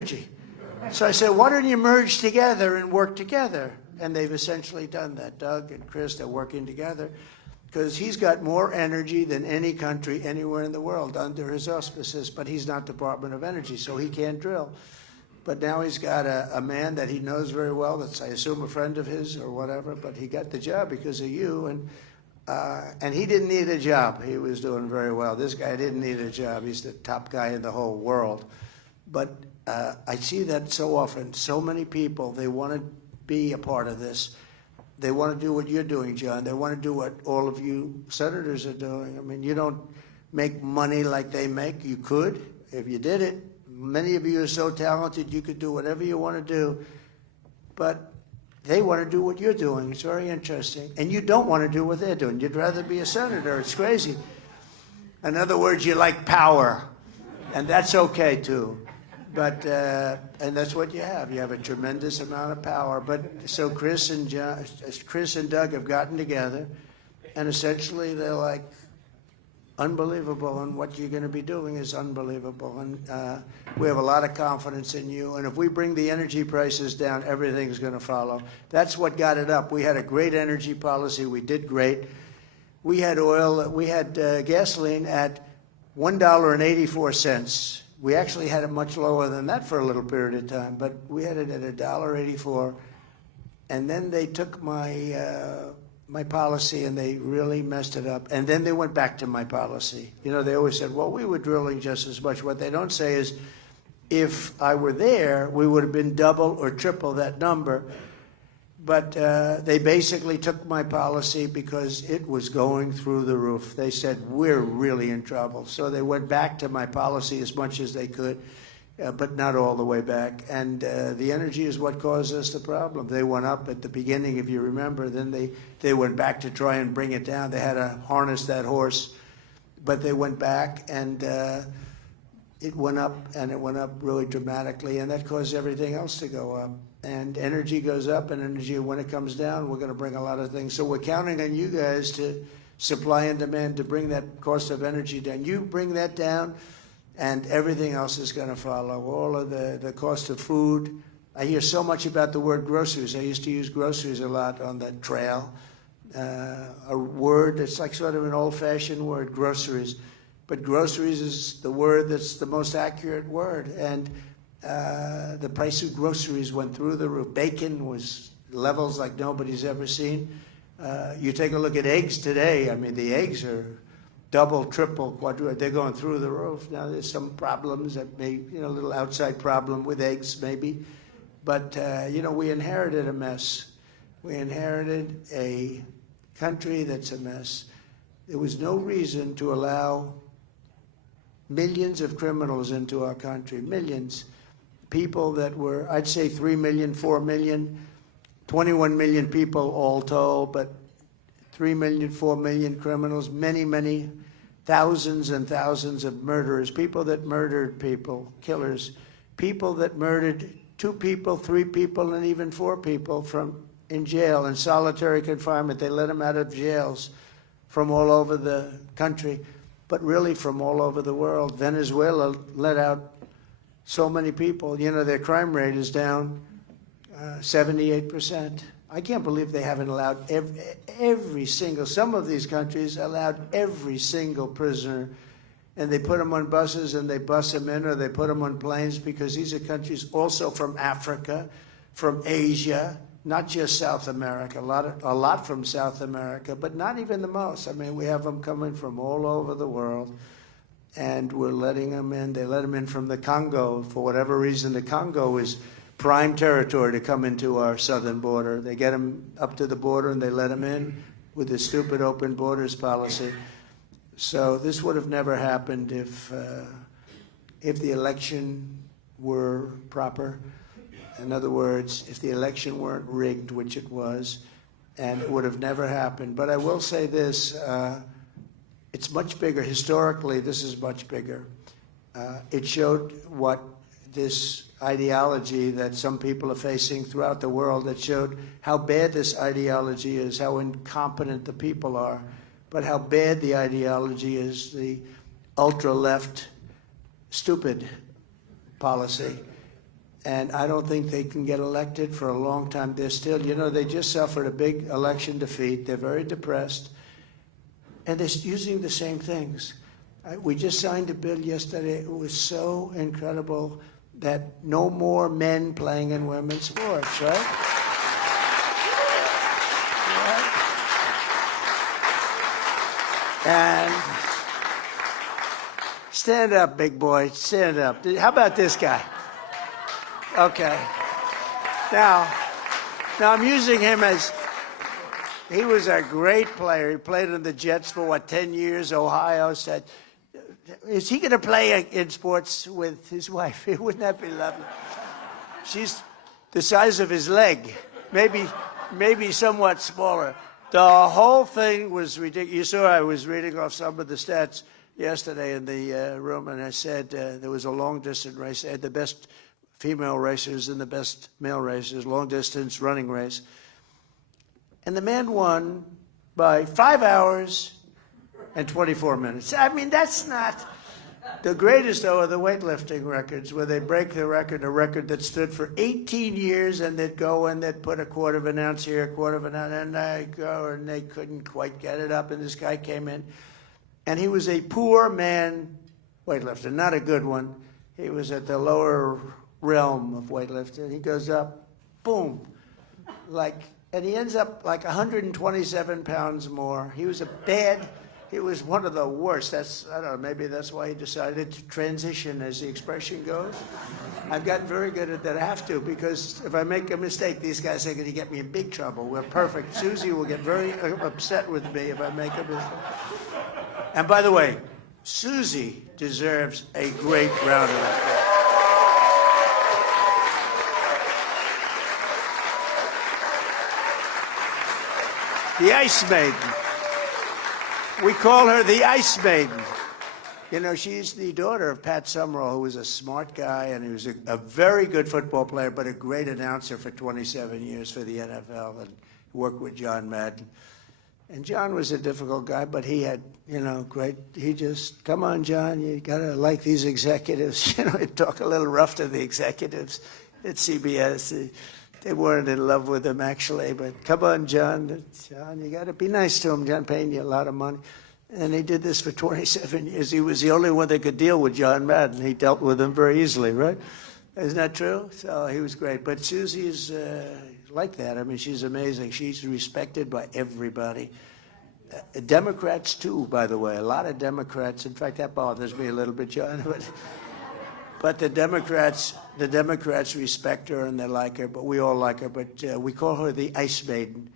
energy. So I said, why don't you merge together and work together? And they've essentially done that. Doug and Chris, they're working together because he's got more energy than any country anywhere in the world under his auspices, but he's not Department of Energy, so he can't drill. But now he's got a man that he knows very well, that's, I assume, a friend of his or whatever, but he got the job because of you, and he didn't need a job. He was doing very well. This guy didn't need a job. He's the top guy in the whole world. But I see that so often. So many people, they want to be a part of this. They want to do what you're doing, John. They want to do what all of you senators are doing. I mean, you don't make money like they make. You could if you did it. Many of you are so talented, you could do whatever you want to do. But they want to do what you're doing. It's very interesting. And you don't want to do what they're doing. You'd rather be a senator. It's crazy. In other words, you like power. And that's okay, too. But, and that's what you have. You have a tremendous amount of power. But so Chris and Doug have gotten together, and essentially they're like unbelievable, and what you're going to be doing is unbelievable. And we have a lot of confidence in you. And if we bring the energy prices down, everything's going to follow. That's what got it up. We had a great energy policy. We did great. We had gasoline at $1.84. We actually had it much lower than that for a little period of time, but we had it at $1.84. And then they took my policy and they really messed it up. And then they went back to my policy. You know, they always said, well, we were drilling just as much. What they don't say is, if I were there, we would have been double or triple that number. But they basically took my policy because it was going through the roof. They said, we're really in trouble. So they went back to my policy as much as they could, but not all the way back. And the energy is what caused us the problem. They went up at the beginning, if you remember. Then they went back to try and bring it down. They had to harness that horse. But they went back, and it went up, and it went up really dramatically. And that caused everything else to go up. And energy goes up, and energy, when it comes down, we're going to bring a lot of things. So we're counting on you guys to supply and demand to bring that cost of energy down. You bring that down, and everything else is going to follow. All of the cost of food. I hear so much about the word groceries. I used to use groceries a lot on the trail. A word, it's like sort of an old-fashioned word, groceries. But groceries is the word that's the most accurate word. And the price of groceries went through the roof. Bacon was levels like nobody's ever seen. You take a look at eggs today. I mean, the eggs are double, triple, quadruple. They're going through the roof. Now, there's some problems that may, a little outside problem with eggs maybe. But, we inherited a mess. We inherited a country that's a mess. There was no reason to allow millions of criminals into our country, millions. People that were, I'd say 3 million, 4 million, 21 million people all told, but 3 million, 4 million criminals, many, many thousands and thousands of murderers, people that murdered people, killers, people that murdered 2 people, 3 people, and even 4 people in jail, in solitary confinement. They let them out of jails from all over the country, but really from all over the world. Venezuela let out so many people. Their crime rate is down 78%. I can't believe they haven't allowed every single, some of these countries allowed every single prisoner, and they put them on buses and they bus them in, or they put them on planes, because these are countries also from Africa, from Asia, not just South America, a lot from South America, but not even the most. I mean, we have them coming from all over the world. And we're letting them in. They let them in from the Congo. For whatever reason, the Congo is prime territory to come into our southern border. They get them up to the border and they let them in with the stupid open borders policy. So this would have never happened if the election were proper. In other words, if the election weren't rigged, which it was, and it would have never happened. But I will say this. It's much bigger. Historically, this is much bigger. It showed what this ideology that some people are facing throughout the world, that showed how bad this ideology is, how incompetent the people are, but how bad the ideology is, the ultra-left stupid policy. and I don't think they can get elected for a long time. They're still, they just suffered a big election defeat. They're very depressed, and they're using the same things. We just signed a bill yesterday. It was so incredible that no more men playing in women's sports, right? And stand up, big boy, stand up. How about this guy? Okay. Now I'm using him as, he was a great player. He played in the Jets for, 10 years? Ohio said, is he going to play in sports with his wife? Wouldn't that be lovely? She's the size of his leg, maybe somewhat smaller. The whole thing was ridiculous. You saw I was reading off some of the stats yesterday in the room, and I said there was a long-distance race. They had the best female racers and the best male racers, long-distance running race. And the man won by 5 hours and 24 minutes. I mean, that's not the greatest, though, of the weightlifting records, where they break the record, a record that stood for 18 years, and they'd go and they'd put a quarter of an ounce here, a quarter of an ounce, and they go, and they couldn't quite get it up, and this guy came in, and he was a poor man weightlifter, not a good one. He was at the lower realm of weightlifting. He goes up, boom, and he ends up like 127 pounds more. He was one of the worst. I don't know, maybe that's why he decided to transition, as the expression goes. I've gotten very good at that. I have to, because if I make a mistake, these guys are going to get me in big trouble. We're perfect. Susie will get very upset with me if I make a mistake. And by the way, Susie deserves a great round of applause. The Ice Maiden. We call her the Ice Maiden. She's the daughter of Pat Summerall, who was a smart guy, and he was a very good football player, but a great announcer for 27 years for the NFL, and worked with John Madden. And John was a difficult guy, but he had, he just, come on, John, you got to like these executives. He'd talk a little rough to the executives at CBS. They weren't in love with him, actually, but come on, John. John, you got to be nice to him. John paying you a lot of money. And he did this for 27 years. He was the only one that could deal with John Madden. He dealt with him very easily, right? Isn't that true? So he was great. But Susie's like that. I mean, she's amazing. She's respected by everybody. Democrats, too, by the way. A lot of Democrats. In fact, that bothers me a little bit, John. But the Democrats respect her and they like her, but we all like her. But we call her the Ice Maiden